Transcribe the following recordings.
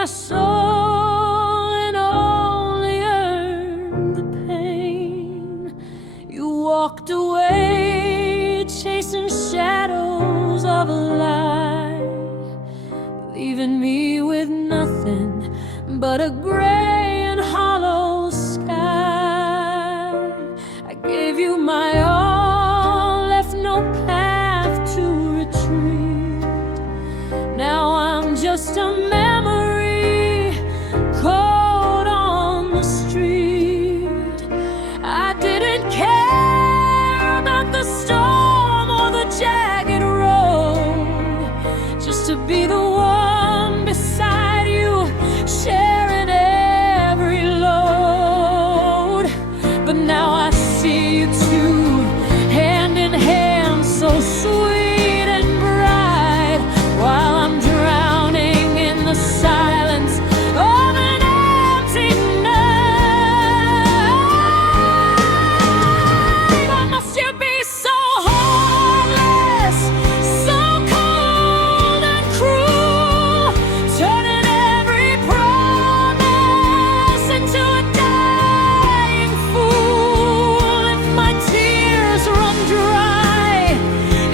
my soul and only earned the pain. You walked away chasing shadows of a lie, leaving me with nothing but a gray and hollow sky. I gave you my all, left no path to retreat. Now I'm just a memory cold on the street. I didn't care about the storm or the jagged road, just to be the one beside you, sharing every load. But now I see you two, hand in hand, so sweet and bright, while I'm drowning in the silence of an empty night. Why must you be so heartless, so cold and cruel, turning every promise into a dying fool? If my tears run dry,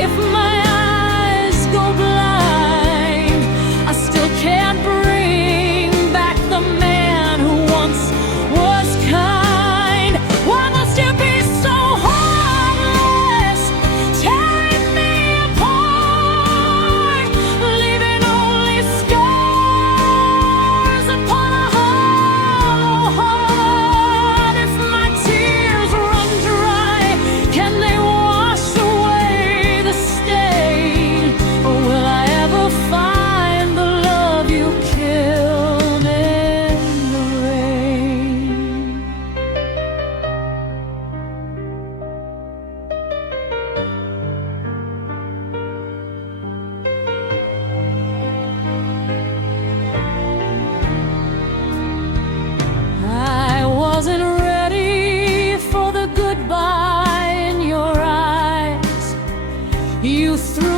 if my eyes go blind, I still can't bring back the man who once was kind. Why must you be so heartless, tearing me apart, leaving only scars upon a hollow heart? If my tears run dry, can they wash away the stain? Or will I ever find the love you killed in the rain? I wasn't ready for the goodbye in your eyes. You threw